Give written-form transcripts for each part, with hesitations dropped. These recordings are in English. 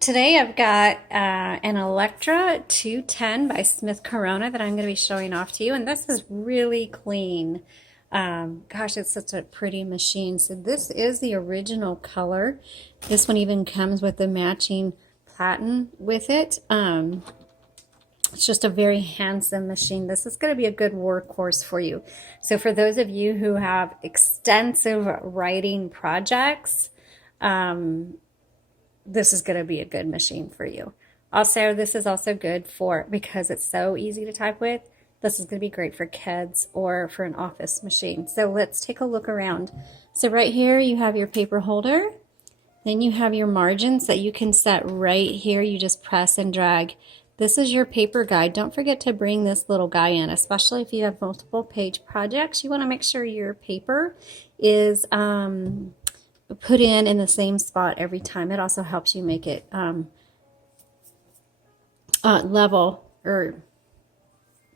Today I've got an Electra 210 by Smith Corona that I'm going to be showing off to you, and this is really clean. Gosh, it's such a pretty machine. So this is the original color. This one even comes with the matching platen with it. It's just a very handsome machine. This is going to be a good workhorse for you. So for those of you who have extensive writing projects, this is going to be a good machine for you. Also, this is also good for, because it's so easy to type with, this is going to be great for kids or for an office machine. So let's take a look around. So right here you have your paper holder. Then you have your margins that you can set right here. You just press and drag. This is your paper guide. Don't forget to bring this little guy in, especially if you have multiple page projects. You want to make sure your paper is put in the same spot every time. It also helps you make it level, or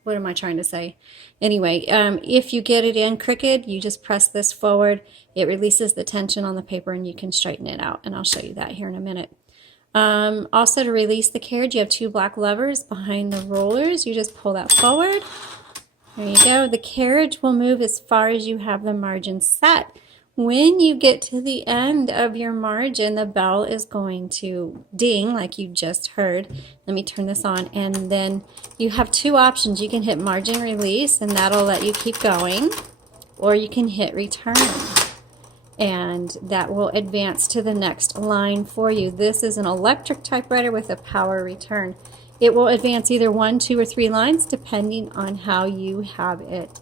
what am I trying to say? Anyway, if you get it in crooked, you just press this forward. It releases the tension on the paper and you can straighten it out. And I'll show you that here in a minute. Also, to release the carriage, you have two black levers behind the rollers. You just pull that forward. There you go. The carriage will move as far as you have the margin set. When you get to the end of your margin, the bell is going to ding like you just heard. Let me turn this on, and then you have two options. You can hit margin release, and that'll let you keep going, or you can hit return, and that will advance to the next line for you. This is an electric typewriter with a power return. It will advance either 1, 2, or 3 lines depending on how you have it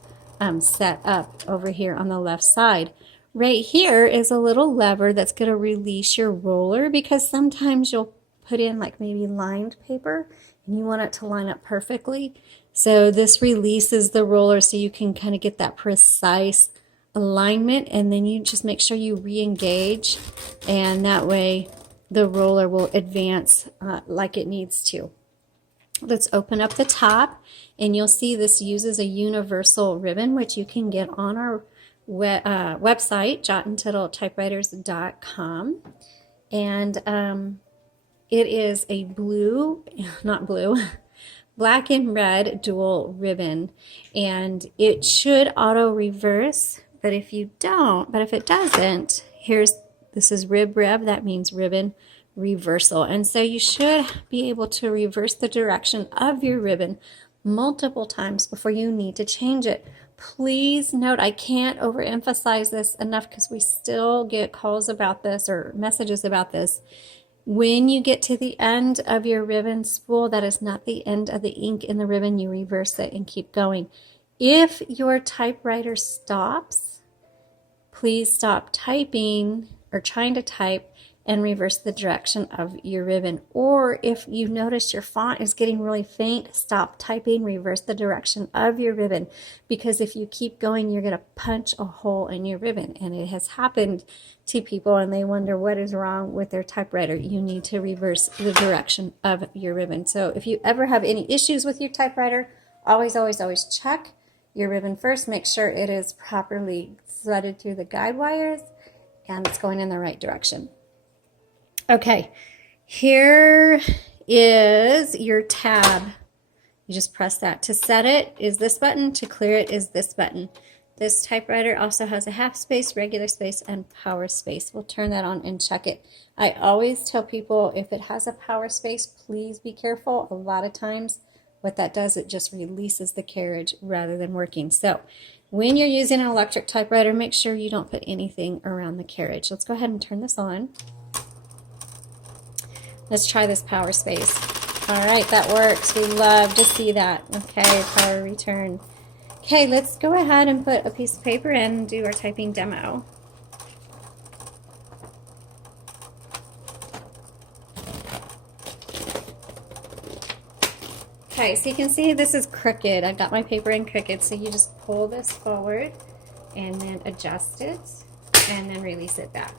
set up over here on the left side. Right here is a little lever that's going to release your roller, because sometimes you'll put in like maybe lined paper and you want it to line up perfectly. So this releases the roller so you can kind of get that precise alignment, and then you just make sure you re-engage, and that way the roller will advance like it needs to. Let's open up the top, and you'll see this uses a universal ribbon, which you can get on our website, jotandtittletypewriters.com, and it is a black and red dual ribbon, and it should auto reverse, but if it doesn't, this is rib, that means ribbon reversal, and so you should be able to reverse the direction of your ribbon multiple times before you need to change it. Please note, I can't overemphasize this enough because we still get calls about this or messages about this. When you get to the end of your ribbon spool, that is not the end of the ink in the ribbon. You reverse it and keep going. If your typewriter stops, please stop typing or trying to type and reverse the direction of your ribbon. Or if you notice your font is getting really faint, stop typing, reverse the direction of your ribbon, because if you keep going, you're going to punch a hole in your ribbon. And it has happened to people and they wonder what is wrong with their typewriter. You need to reverse the direction of your ribbon. So if you ever have any issues with your typewriter, always check your ribbon first. Make sure it is properly threaded through the guide wires and it's going in the right direction. Okay, here is your tab. You just press that. To set it is this button. To clear it is this button. This typewriter also has a half space, regular space, and power space. We'll turn that on and check it. I always tell people if it has a power space, please be careful. A lot of times what that does, it just releases the carriage rather than working. So when you're using an electric typewriter, make sure you don't put anything around the carriage. Let's go ahead and turn this on. Let's try this power space. All right, that works. We love to see that. Okay, power return. Okay, let's go ahead and put a piece of paper in and do our typing demo. Okay, so you can see this is crooked. I've got my paper in crooked, so you just pull this forward and then adjust it and then release it back.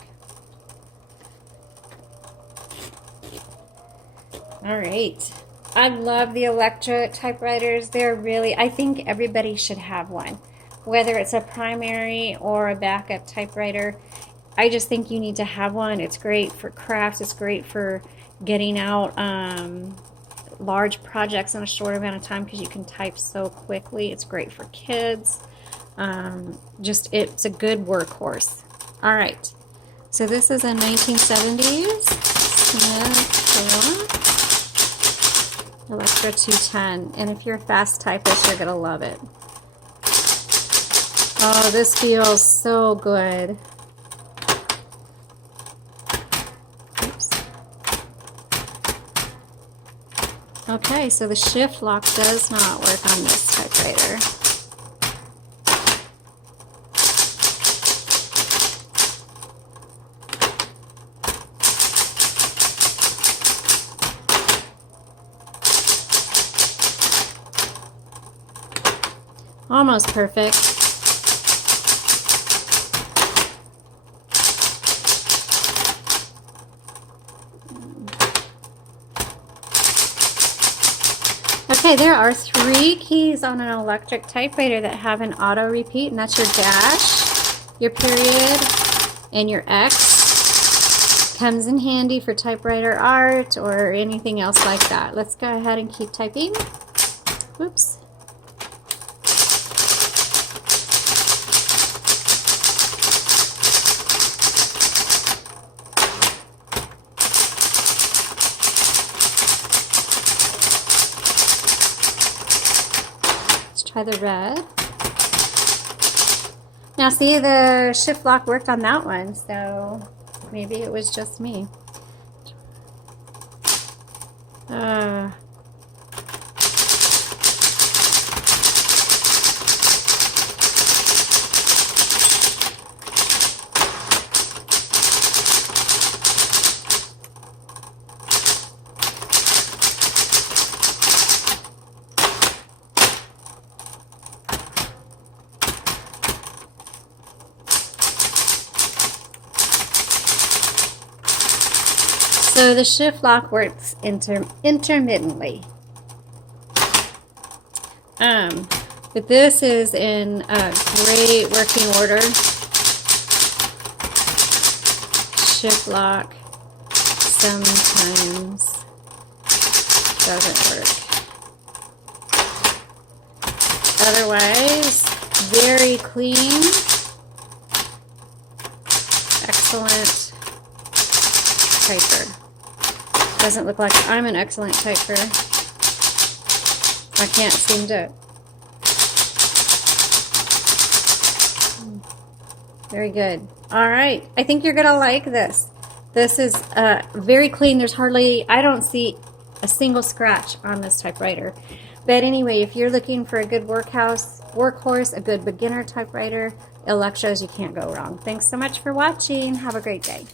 All right, I love the Electra typewriters. They're really, I think everybody should have one, whether it's a primary or a backup typewriter. I just think you need to have one. It's great for crafts. It's great for getting out large projects in a short amount of time because you can type so quickly. It's great for kids. It's a good workhorse. All right. So this is a 1970s Electra 210. And if you're a fast typist, you're going to love it. Oh, this feels so good. Oops. Okay, so the shift lock does not work on this typewriter. Almost perfect. Okay, there are 3 keys on an electric typewriter that have an auto repeat, and that's your dash, your period, and your X. Comes in handy for typewriter art or anything else like that. Let's go ahead and keep typing. Whoops. Try the red. Now see, the shift lock worked on that one, so maybe it was just me. So the shift lock works intermittently. But this is in great working order. Shift lock sometimes doesn't work. Otherwise, very clean, excellent typer. Doesn't look like I'm an excellent typer. I can't seem to. Very good. All right. I think you're going to like this. This is very clean. There's hardly, I don't see a single scratch on this typewriter. But anyway, if you're looking for a good workhorse, a good beginner typewriter, Electras, you can't go wrong. Thanks so much for watching. Have a great day.